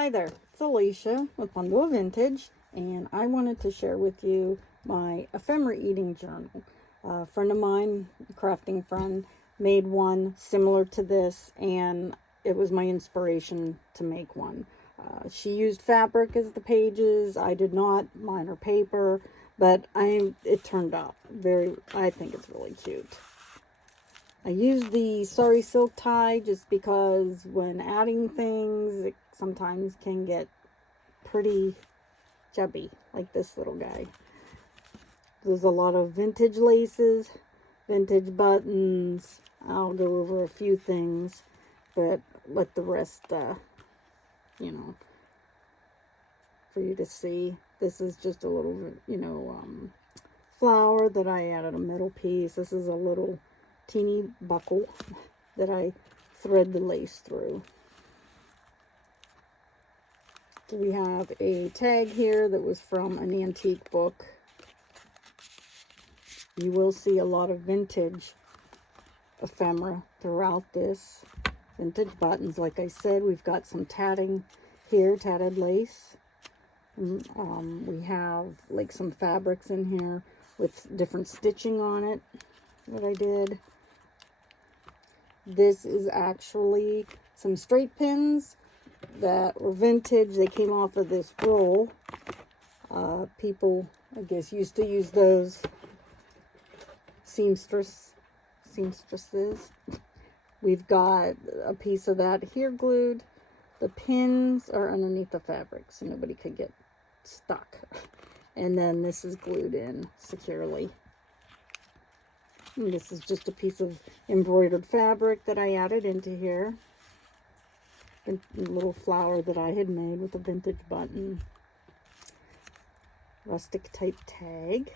Hi there, it's Alicia with Bundle of Vintage, and I wanted to share with you my Ephemera Eating Journal. A friend of mine, a crafting friend, made one similar to this, and it was my inspiration to make one. She used fabric as the pages. I did not. Mine are paper, but it turned out I think it's really cute. I use the Sari silk tie just because when adding things, it sometimes can get pretty chubby, like this little guy. There's a lot of vintage laces, vintage buttons. I'll go over a few things, but let the rest, for you to see. This is just a little, flower that I added a middle piece. This is a little teeny buckle that I thread the lace through. We have a tag here that was from an antique book. You will see a lot of vintage ephemera throughout this. Vintage buttons, like I said. We've got some tatting here, tatted lace. And, we have like some fabrics in here with different stitching on it that I did. This is actually some straight pins that were vintage. They came off of this roll. People, I guess, used to use those. Seamstresses. We've got a piece of that here glued. The pins are underneath the fabric so nobody could get stuck. And then this is glued in securely. And this is just a piece of embroidered fabric that I added into here. A little flower that I had made with a vintage button. Rustic type tag.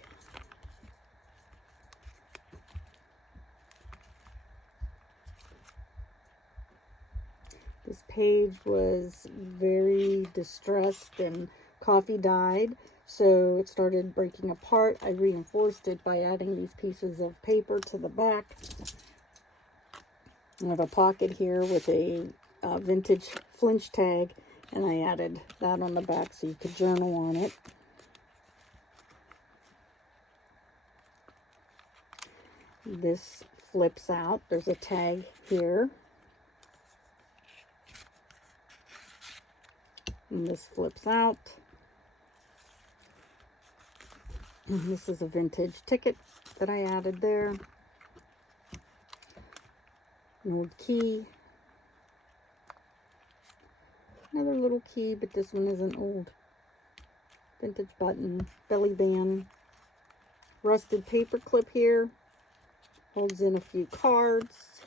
This page was very distressed and coffee dyed, so it started breaking apart. I reinforced it by adding these pieces of paper to the back. I have a pocket here with a vintage flinch tag, and I added that on the back so you could journal on it. This flips out. There's a tag here. And this flips out. And this is a vintage ticket that I added there. An old key. Another little key, but this one isn't old. Vintage button, belly band. Rusted paper clip here. Holds in a few cards.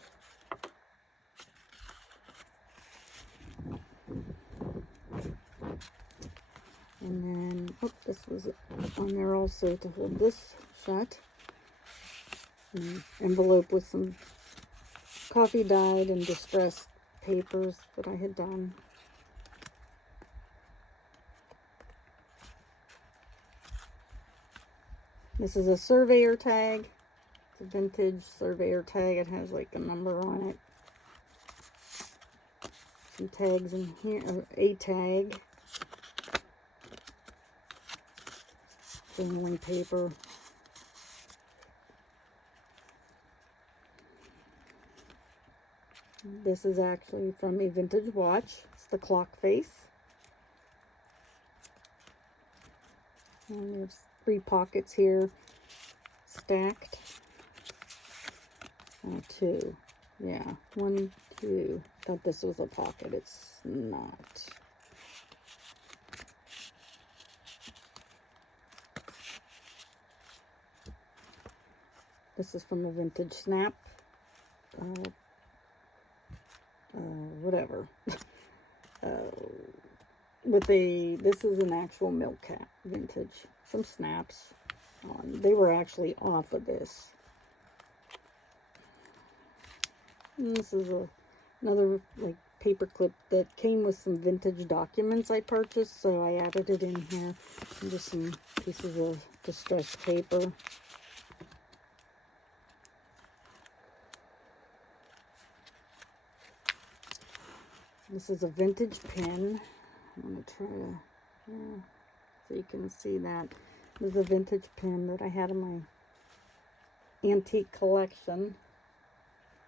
And then, this was on there also to hold this shut. An envelope with some coffee dyed and distressed papers that I had done. This is a surveyor tag. It's a vintage surveyor tag. It has like a number on it. Some tags in here, a tag. Journaling paper. This is actually from a vintage watch. It's the clock face. And there's 3 pockets here stacked. 2. Yeah, 1, 2. Thought this was a pocket. It's not. This is from a vintage snap. Whatever. This is an actual milk cap, vintage. Some snaps on. They were actually off of this. And this is another like paper clip that came with some vintage documents I purchased, so I added it in here. And just some pieces of distressed paper. This is a vintage pin. I'm going to try to, yeah, so you can see that. This is a vintage pin that I had in my antique collection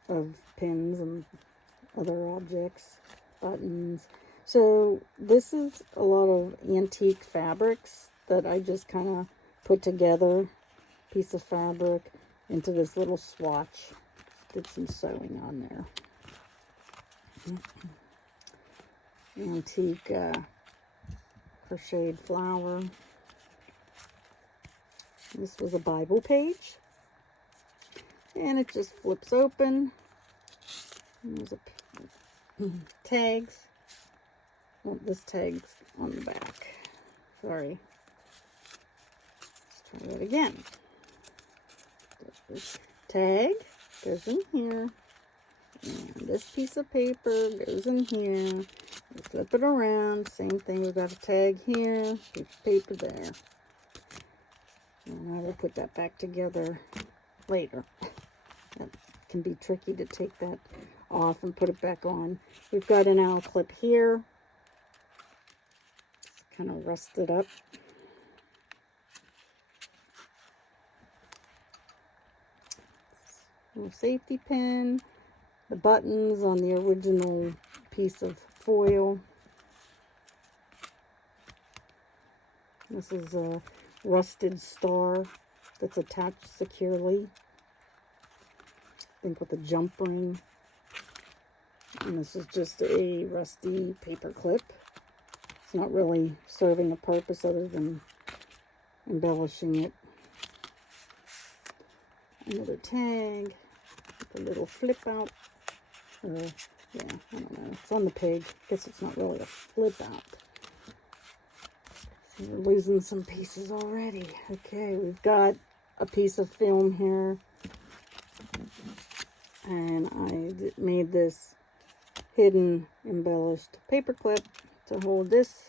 of pins and other objects, buttons. So this is a lot of antique fabrics that I just kind of put together, piece of fabric, into this little swatch. Just did some sewing on there. Antique crocheted flower. This was a Bible page, and it just flips open. And there's a tags. Oh, this tag's on the back. Sorry. Let's try that again. This tag goes in here, and this piece of paper goes in here. We flip it around. Same thing. We've got a tag here, piece of paper there. And I will put that back together later. That can be tricky to take that off and put it back on. We've got an owl clip here. It's kind of rusted up. Little safety pin. The buttons on the original piece of foil. This is a rusted star that's attached securely, I think with a jump ring. And this is just a rusty paper clip. It's not really serving a purpose other than embellishing it. Another tag with a little flip out. Yeah, I don't know. It's on the page. I guess it's not really a flip out. So we're losing some pieces already. Okay, we've got a piece of film here. And I made this hidden embellished paper clip to hold this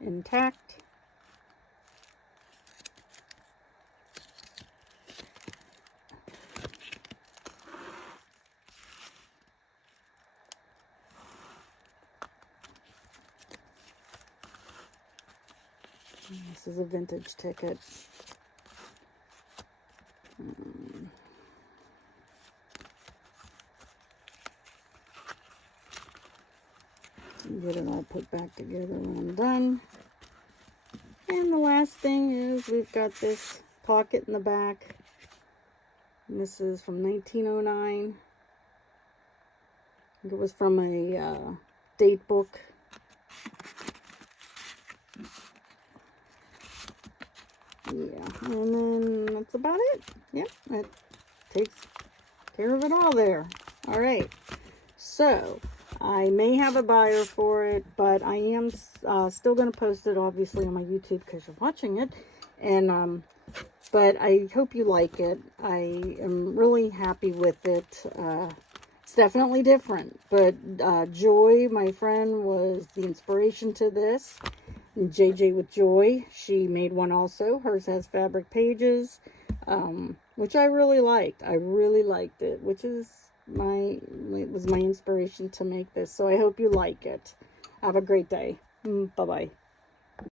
intact. This is a vintage ticket. Get it all put back together when I'm done. And the last thing is we've got this pocket in the back. And this is from 1909. I think it was from a date book. Yeah, and then that's about it. Yep, that takes care of it all there. All right, so I may have a buyer for it, but I am still going to post it, obviously, on my YouTube because you're watching it. And but I hope you like it. I am really happy with it. It's definitely different, but Joy, my friend, was the inspiration to this. And JJ with Joy, she made one also. Hers has fabric pages, which I really liked. I really liked it, which is it was my inspiration to make this. So I hope you like it. Have a great day. Bye-bye.